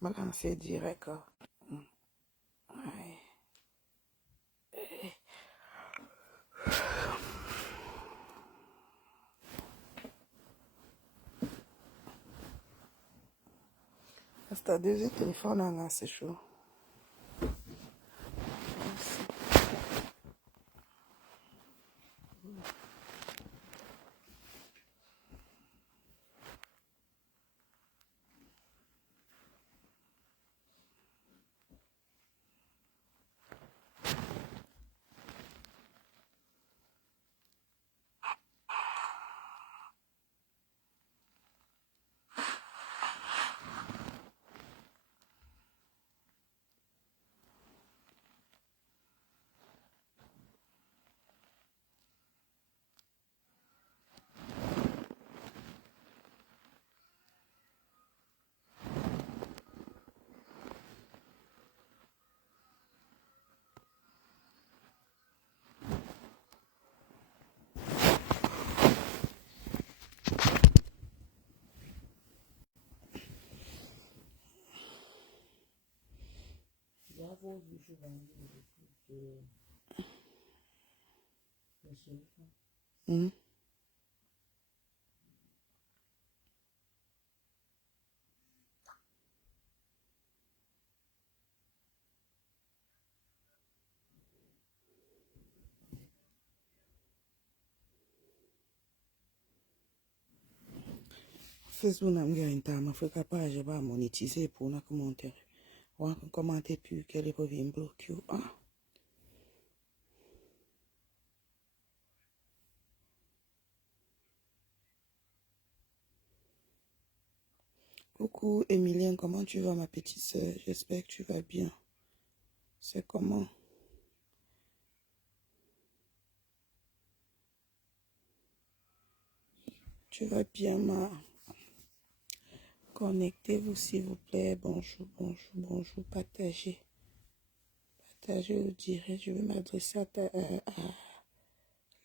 Me lancer direct. Ouais. C'est ta deuxième téléphone, là, c'est chaud. Hmm. Facebook n'a pas temps, il faut capable de monétiser pour un commentaire. Ou un commentaire plus qu'elle revient bloquer. Ah. Coucou Emilien, comment tu vas ma petite soeur? J'espère que tu vas bien. C'est comment? Tu vas bien ma? Connectez-vous s'il vous plaît. Bonjour, bonjour, bonjour. Partagez. Partagez au direct. Je vais m'adresser à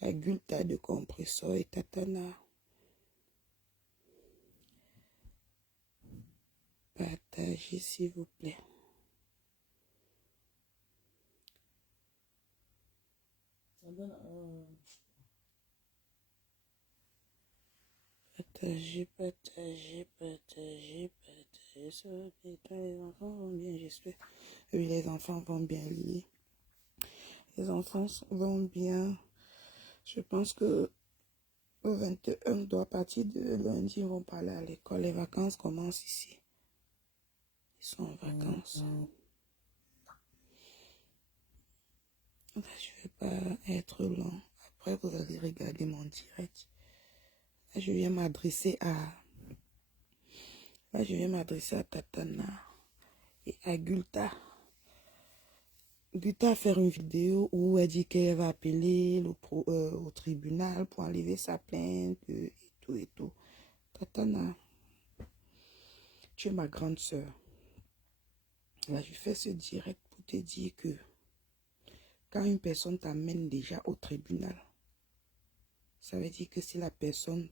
la Gulta de compresseur et Tatana. Partagez s'il vous plaît. Partagez, partagez, partagez, partagez. Ça va bien. Les enfants vont bien, j'espère. Oui, les enfants vont bien lier. Les enfants vont bien. Je pense que le 21 doit partir de lundi, ils vont pas aller à l'école. Les vacances commencent ici. Ils sont en vacances. Là, je vais pas être long. Après, vous allez regarder mon direct. Là, je viens m'adresser à Tatana et à Gulta. Gulta a fait une vidéo où elle dit qu'elle va appeler au tribunal pour enlever sa plainte et tout et tout. Tatana, tu es ma grande soeur. Là, je fais ce direct pour te dire que quand une personne t'amène déjà au tribunal, ça veut dire que si la personne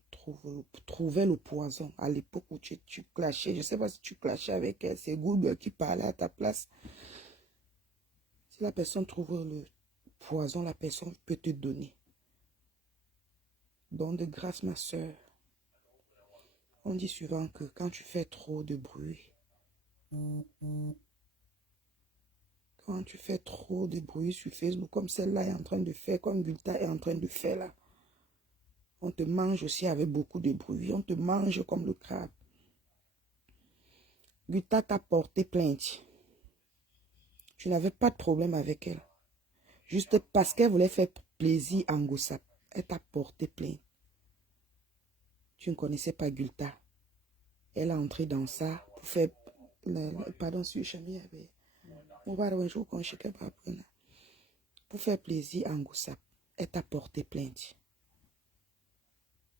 trouvait le poison à l'époque où tu clashais, je ne sais pas si tu clashais avec elle, c'est Google qui parlait à ta place. Si la personne trouve le poison, la personne peut te donner. Donc de grâce, ma soeur, on dit souvent que quand tu fais trop de bruit, quand tu fais trop de bruit sur Facebook, comme celle-là est en train de faire, comme Gulta est en train de faire là, on te mange aussi avec beaucoup de bruit, on te mange comme le crabe. Gulta t'a porté plainte. Tu n'avais pas de problème avec elle. Juste parce qu'elle voulait faire plaisir à Ngoussap, elle t'a porté plainte. Tu ne connaissais pas Gulta. Elle est entrée dans ça pour faire... Pardon, si je suis pour faire plaisir à Ngoussap. Elle t'a porté plainte.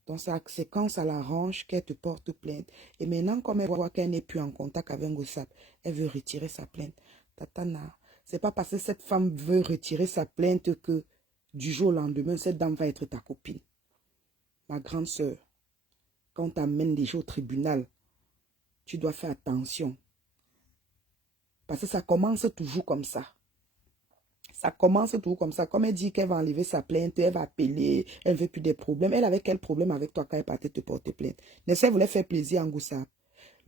Donc c'est quand ça l'arrange qu'elle te porte plainte. Et maintenant, comme elle voit qu'elle n'est plus en contact avec Ngoussap, elle veut retirer sa plainte. Tatana, c'est pas parce que cette femme veut retirer sa plainte que du jour au lendemain, cette dame va être ta copine. Ma grande soeur, quand on t'amène déjà au tribunal, tu dois faire attention. Parce que ça commence toujours comme ça. Ça commence toujours comme ça. Comme elle dit qu'elle va enlever sa plainte, elle va appeler, elle ne veut plus des problèmes. Elle avait quel problème avec toi quand elle partait te porter plainte? Nessa voulait faire plaisir à Ngoussap.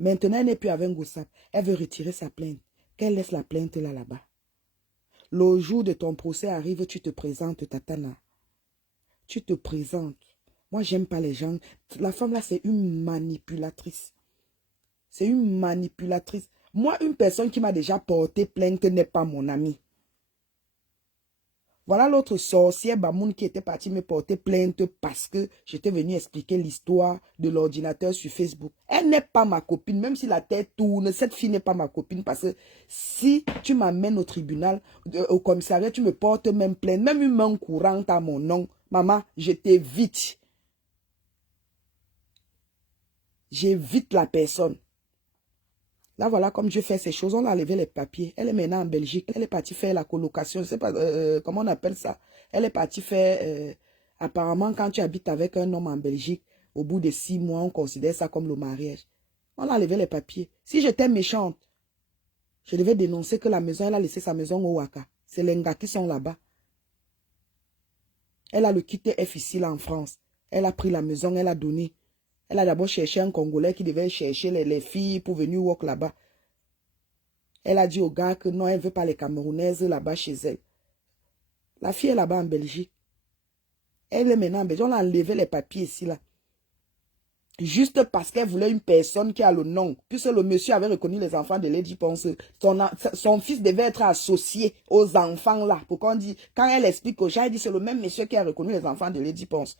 Maintenant, elle n'est plus avec Ngoussap. Elle veut retirer sa plainte. Qu'elle laisse la plainte là-bas. Le jour de ton procès arrive, tu te présentes, Tatana. Tu te présentes. Moi, j'aime pas les gens. La femme là, c'est une manipulatrice. C'est une manipulatrice. Moi, une personne qui m'a déjà porté plainte n'est pas mon ami. Voilà l'autre sorcière Bamoun qui était partie me porter plainte parce que j'étais venu expliquer l'histoire de l'ordinateur sur Facebook. Elle n'est pas ma copine, même si la tête tourne, cette fille n'est pas ma copine parce que si tu m'amènes au tribunal, au commissariat, tu me portes même plainte, même une main courante à mon nom. Maman, je t'évite. J'évite la personne. Là, voilà, comme je fais ces choses, on a enlevé les papiers. Elle est maintenant en Belgique. Elle est partie faire la colocation. Je ne sais pas comment on appelle ça. Elle est partie faire... apparemment, quand tu habites avec un homme en Belgique, au bout de 6 mois, on considère ça comme le mariage. On a enlevé les papiers. Si j'étais méchante, je devais dénoncer que la maison, elle a laissé sa maison au Waka. C'est les gars qui sont là-bas. Elle a le quitté F ici, là, en France. Elle a pris la maison, elle a donné. Elle a d'abord cherché un Congolais qui devait chercher les filles pour venir work là-bas. Elle a dit au gars que non, elle ne veut pas les Camerounaises là-bas chez elle. La fille est là-bas en Belgique. Elle est maintenant en Belgique. On a enlevé les papiers ici, là. Juste parce qu'elle voulait une personne qui a le nom. Puisque le monsieur avait reconnu les enfants de Lady Ponce. Son fils devait être associé aux enfants là. Pourquoi on dit, quand elle explique aux gens, elle dit c'est le même monsieur qui a reconnu les enfants de Lady Ponce.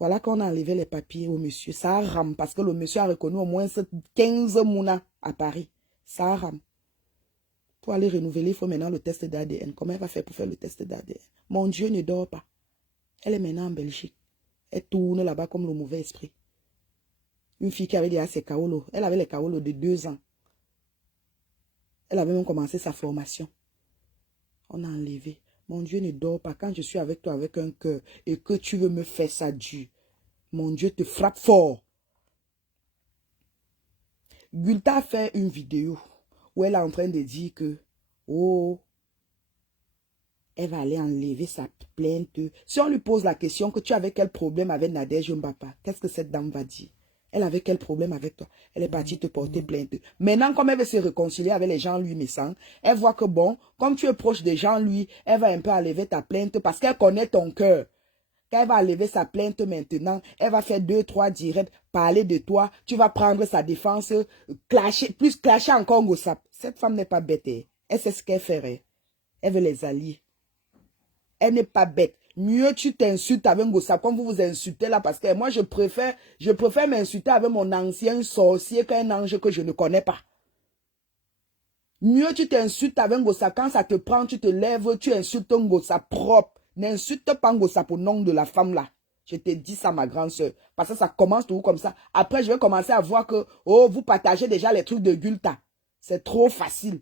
Voilà qu'on a enlevé les papiers au monsieur. Ça rame parce que le monsieur a reconnu au moins 15 mouna à Paris. Ça rame. Pour aller renouveler, il faut maintenant le test d'ADN. Comment elle va faire pour faire le test d'ADN? Mon Dieu ne dort pas. Elle est maintenant en Belgique. Elle tourne là-bas comme le mauvais esprit. Une fille qui avait déjà ses kaolos. Elle avait les kaolos de 2 ans. Elle avait même commencé sa formation. On a enlevé. Mon Dieu ne dort pas. Quand je suis avec toi avec un cœur et que tu veux me faire ça dur, mon Dieu te frappe fort. Gulta a fait une vidéo où elle est en train de dire que, oh, elle va aller enlever sa plainte. Si on lui pose la question que tu avais quel problème avec Nadège Mbapa, qu'est-ce que cette dame va dire? Elle avait quel problème avec toi? Elle est partie te porter plainte. Maintenant, comme elle veut se réconcilier avec les gens lui Messang, elle voit que bon, comme tu es proche des gens lui, elle va un peu enlever ta plainte parce qu'elle connaît ton cœur. Quand elle va enlever sa plainte maintenant, elle va faire 2, 3 directs, parler de toi, tu vas prendre sa défense, clasher, plus clasher encore Ngoussap. Cette femme n'est pas bête. Elle sait ce qu'elle ferait. Elle veut les allier. Elle n'est pas bête. Mieux tu t'insultes avec Ngoussap, comme vous vous insultez là, parce que moi je préfère m'insulter avec mon ancien sorcier qu'un ange que je ne connais pas. Mieux tu t'insultes avec Ngoussap, quand ça te prend, tu te lèves, tu insultes Ngoussap propre. N'insulte pas Ngoussap au nom de la femme là. Je te dis ça, ma grande soeur. Parce que ça commence toujours comme ça. Après, je vais commencer à voir que, oh, vous partagez déjà les trucs de Gulta. C'est trop facile.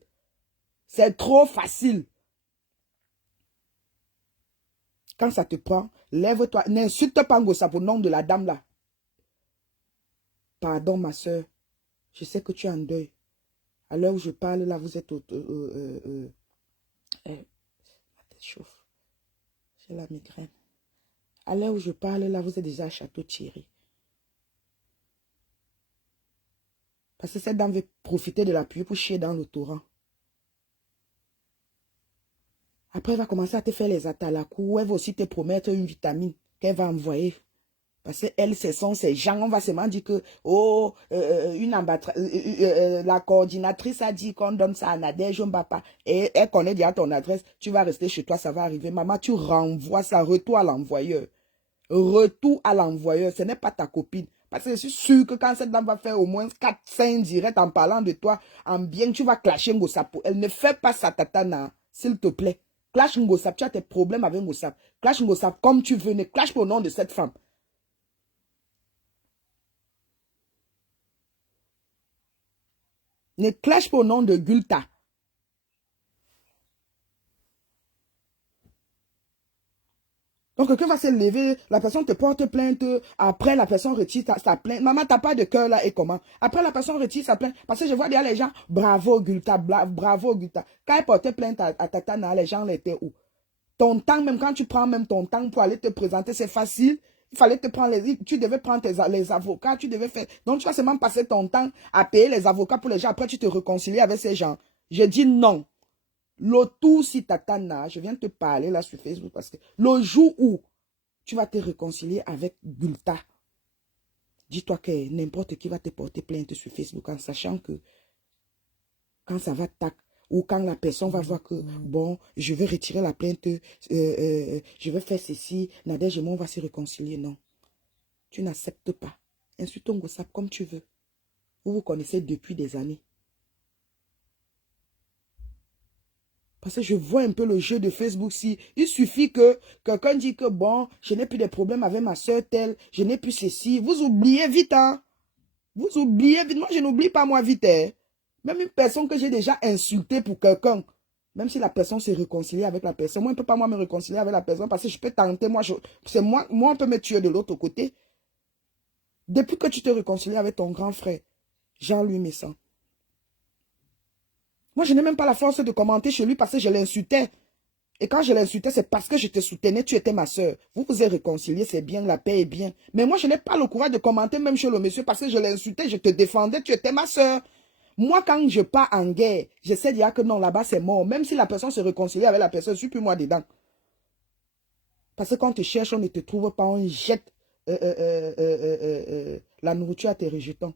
C'est trop facile. Quand ça te prend, lève-toi. N'insulte pas Ngoussap au nom de la dame là. Pardon, ma soeur. Je sais que tu es en deuil. À l'heure où je parle, là, vous êtes ma tête chauffe. J'ai la migraine. À l'heure où je parle, là, vous êtes déjà à Château-Thierry. Parce que cette dame veut profiter de la pluie pour chier dans le torrent. Après, elle va commencer à te faire les atalakou. Elle va aussi te promettre une vitamine qu'elle va envoyer. Parce qu'elle, ce sont ces gens, on va seulement dire que, oh, la coordinatrice a dit qu'on donne ça à Nadège Mbapa. Et elle connaît déjà ton adresse. Tu vas rester chez toi, ça va arriver. Maman, tu renvoies ça, retour à l'envoyeur. Retour à l'envoyeur. Ce n'est pas ta copine. Parce que je suis sûr que quand cette dame va faire au moins 4-5 directs en parlant de toi, en bien, tu vas clasher Ngoussap. Elle ne fait pas ça, tatana. S'il te plaît. Clash Ngoussap. Tu as tes problèmes avec Ngoussap. Clash Ngoussap comme tu veux. Ne clash pas au nom de cette femme. Ne clash pas au nom de Gulta. Donc, quelqu'un va se lever, la personne te porte plainte, après la personne retire sa plainte. Maman, t'as pas de cœur là et comment? Après la personne retire sa plainte. Parce que je vois déjà les gens, bravo Gulta, bravo Gulta. Quand elle portait plainte à Tatana, les gens l'étaient où? Ton temps, même quand tu prends même ton temps pour aller te présenter, c'est facile. Il fallait te prendre tu devais prendre les avocats, tu devais faire. Donc, tu vas seulement passer ton temps à payer les avocats pour les gens. Après, tu te réconcilies avec ces gens. Je dis non. Le tout, si Tatana, je viens te parler là sur Facebook parce que le jour où tu vas te réconcilier avec Gulta, dis-toi que n'importe qui va te porter plainte sur Facebook en sachant que quand ça va tac, ou quand la personne va voir que, bon, je vais retirer la plainte, je vais faire ceci, Nadège et moi, on va se réconcilier. Non, tu n'acceptes pas. Insulte ton gossap comme tu veux. Vous vous connaissez depuis des années. Parce que je vois un peu le jeu de Facebook. Si il suffit que quelqu'un dit que bon, je n'ai plus de problème avec ma soeur telle, je n'ai plus ceci. Vous oubliez vite, hein. Vous oubliez vite. Moi, je n'oublie pas moi vite, hein. Même une personne que j'ai déjà insultée pour quelqu'un, même si la personne s'est réconciliée avec la personne, moi, je ne peux pas moi me réconcilier avec la personne parce que je peux tenter, c'est moi, on peut me tuer de l'autre côté. Depuis que tu te réconcilies avec ton grand frère, Jean-Louis Messan, moi, je n'ai même pas la force de commenter chez lui parce que je l'insultais. Et quand je l'insultais, c'est parce que je te soutenais, tu étais ma soeur. Vous vous êtes réconciliés, c'est bien, la paix est bien. Mais moi, je n'ai pas le courage de commenter même chez le monsieur parce que je l'insultais, je te défendais, tu étais ma soeur. Moi, quand je pars en guerre, j'essaie de dire que non, là-bas, c'est mort. Même si la personne se réconcilie avec la personne, je suis plus moi dedans. Parce que quand on te cherche, on ne te trouve pas, on jette la nourriture à tes rejetons.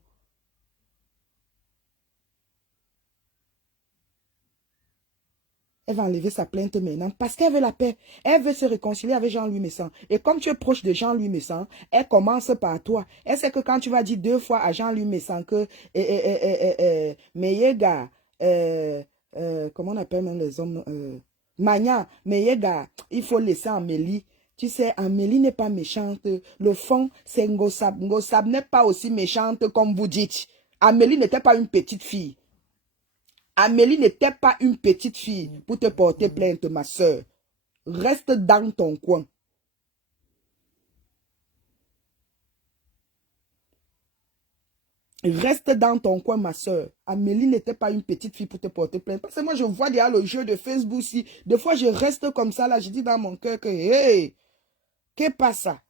Elle va enlever sa plainte maintenant parce qu'elle veut la paix. Elle veut se réconcilier avec Jean-Louis Messan. Et comme tu es proche de Jean-Louis Messan, elle commence par toi. Elle sait que quand tu vas dire 2 fois à Jean-Louis Messan que Meyega, comment on appelle même les hommes, Magna, Meyega, il faut laisser Amélie. Tu sais, Amélie n'est pas méchante. Le fond, c'est Ngosab. Ngosab n'est pas aussi méchante comme vous dites. Amélie n'était pas une petite fille. Amélie n'était pas une petite fille pour te porter plainte, ma soeur. Reste dans ton coin. Reste dans ton coin, ma soeur. Amélie n'était pas une petite fille pour te porter plainte. Parce que moi, je vois déjà le jeu de Facebook. Si des fois, je reste comme ça, là, je dis dans mon cœur que, hey, qu'est-ce passe ça?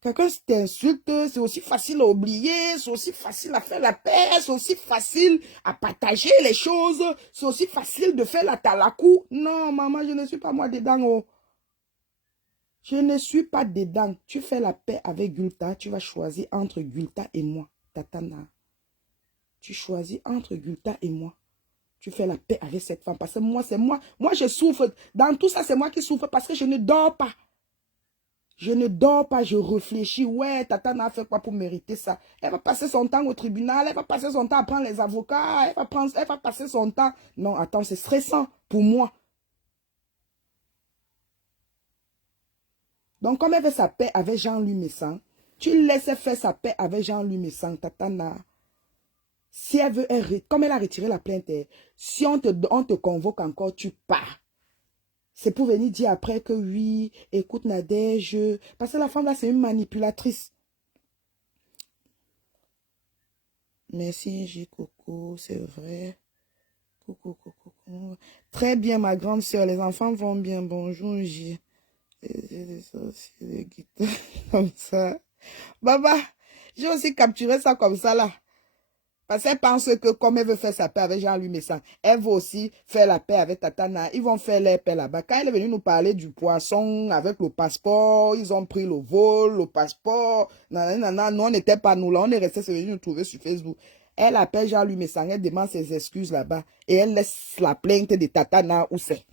Quelqu'un t'insulte, c'est aussi facile à oublier, c'est aussi facile à faire la paix, c'est aussi facile à partager les choses, c'est aussi facile de faire la talakou. Non, maman, je ne suis pas moi dedans. Oh. Je ne suis pas dedans. Tu fais la paix avec Gulta, tu vas choisir entre Gulta et moi, Tatana. Tu choisis entre Gulta et moi. Tu fais la paix avec cette femme parce que moi, c'est moi. Moi, je souffre. Dans tout ça, c'est moi qui souffre parce que je ne dors pas. Je ne dors pas, je réfléchis. Ouais, Tatana a fait quoi pour mériter ça? Elle va passer son temps au tribunal, elle va passer son temps à prendre les avocats, elle va passer son temps. Non, attends, c'est stressant pour moi. Donc, comme elle fait sa paix avec Jean-Louis Messan, tu laisses faire sa paix avec Jean-Louis Messan, Tatana. Si elle veut, comme elle a retiré la plainte, si on te convoque encore, tu pars. C'est pour venir dire après que oui, écoute Nadège, parce que la femme là, c'est une manipulatrice. Merci, J. Coco, c'est vrai. Coucou, coucou, coucou. Très bien, ma grande soeur, les enfants vont bien. Bonjour, J. Des guitares comme ça. Baba, j'ai aussi capturé ça comme ça là. Parce qu'elle pense que comme elle veut faire sa paix avec Jean-Louis Messan, elle veut aussi faire la paix avec Tatana. Ils vont faire leur paix là-bas. Quand elle est venue nous parler du poisson avec le passeport, ils ont pris le vol, le passeport. Nanana, nous, on n'était pas nous là. On est resté venus nous trouver sur Facebook. Elle appelle Jean-Louis Messan, elle demande ses excuses là-bas. Et elle laisse la plainte de Tatana où c'est.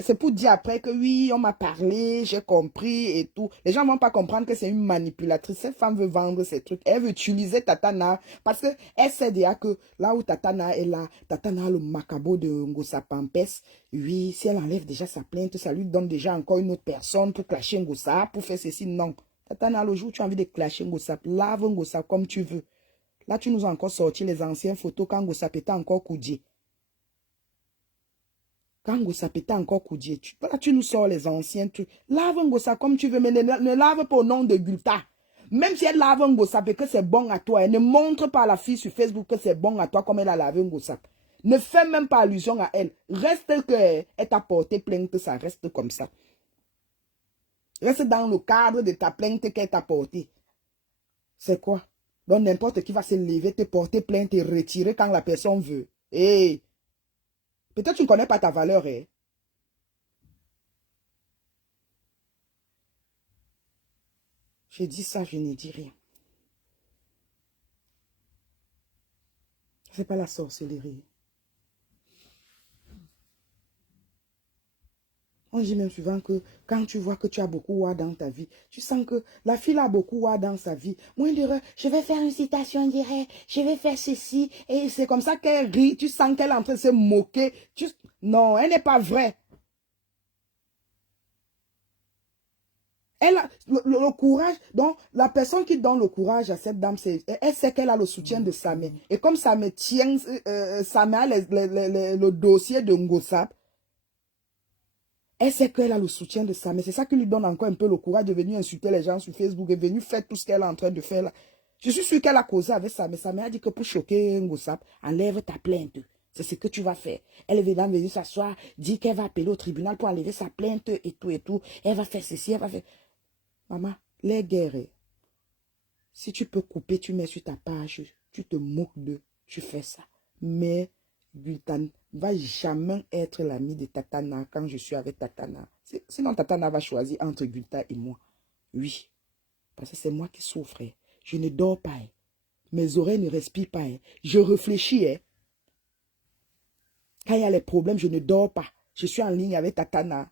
C'est pour dire après que oui, on m'a parlé, j'ai compris et tout. Les gens ne vont pas comprendre que c'est une manipulatrice. Cette femme veut vendre ses trucs. Elle veut utiliser Tatana parce qu'elle sait déjà que là où Tatana est là, Tatana a le macabo de Ngosa Pampes. Oui, si elle enlève déjà sa plainte, ça lui donne déjà encore une autre personne pour clasher Ngosa, pour faire ceci. Non. Tatana, le jour où tu as envie de clasher Ngosa, lave Ngosa comme tu veux. Là, tu nous as encore sorti les anciennes photos quand Ngosa était encore coudier. Quand Gossap était encore coudier, voilà, tu nous sors les anciens trucs. Lave un Gossap comme tu veux, mais ne lave pas au nom de Gulta. Même si elle lave un Gossap et que c'est bon à toi, elle ne montre pas à la fille sur Facebook que c'est bon à toi comme elle a lavé un Gossap. Ne fais même pas allusion à elle. Reste qu'elle t'a porté plainte, ça reste comme ça. Reste dans le cadre de ta plainte qu'elle t'a portée. C'est quoi? Donc n'importe qui va se lever, te porter plainte et retirer quand la personne veut. Hey, peut-être tu ne connais pas ta valeur. Hein? J'ai dit ça, je n'ai dit rien. C'est pas la sorcellerie. On dit même souvent que quand tu vois que tu as beaucoup ouah dans ta vie, tu sens que la fille a beaucoup ouah dans sa vie. Moi, je vais faire une citation directe, je vais faire ceci. Et c'est comme ça qu'elle rit. Tu sens qu'elle est en train de se moquer. Non, elle n'est pas vraie. Elle a le courage. Donc, la personne qui donne le courage à cette dame, elle sait qu'elle a le soutien de sa mère. Et comme ça me tient, sa mère a le dossier de Ngossap, elle sait qu'elle a le soutien de sa mère. C'est ça qui lui donne encore un peu le courage de venir insulter les gens sur Facebook et venir faire tout ce qu'elle est en train de faire là. Je suis sûr qu'elle a causé avec ça, mais sa mère a dit que pour choquer Ngossap, enlève ta plainte. C'est ce que tu vas faire. Elle est venue s'asseoir, dit qu'elle va appeler au tribunal pour enlever sa plainte et tout et tout. Elle va faire ceci, elle va faire... Maman, les guerres, si tu peux couper, tu mets sur ta page, tu te moques d'eux, tu fais ça. Mais Gultan ne va jamais être l'ami de Tatana quand je suis avec Tatana. Sinon, Tatana va choisir entre Gultan et moi. Oui, parce que c'est moi qui souffre. Je ne dors pas. Mes oreilles ne respirent pas. Je réfléchis. Quand il y a les problèmes, je ne dors pas. Je suis en ligne avec Tatana.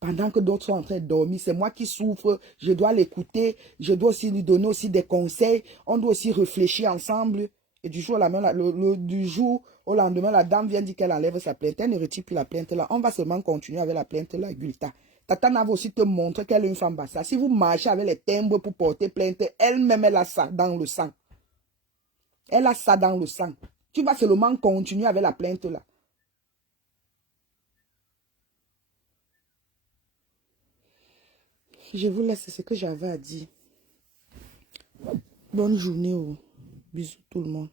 Pendant que d'autres sont en train de dormir, c'est moi qui souffre, je dois l'écouter, je dois aussi lui donner aussi des conseils, on doit aussi réfléchir ensemble. Et du jour au lendemain, la dame vient dire qu'elle enlève sa plainte, elle ne retire plus la plainte là. On va seulement continuer avec la plainte là, Gulta. Tatana va aussi te montrer qu'elle est une femme basse. Si vous marchez avec les timbres pour porter plainte, elle-même, elle a ça dans le sang. Elle a ça dans le sang. Tu vas seulement continuer avec la plainte là. Je vous laisse, c'est ce que j'avais à dire. Bonne journée. Bisous tout le monde.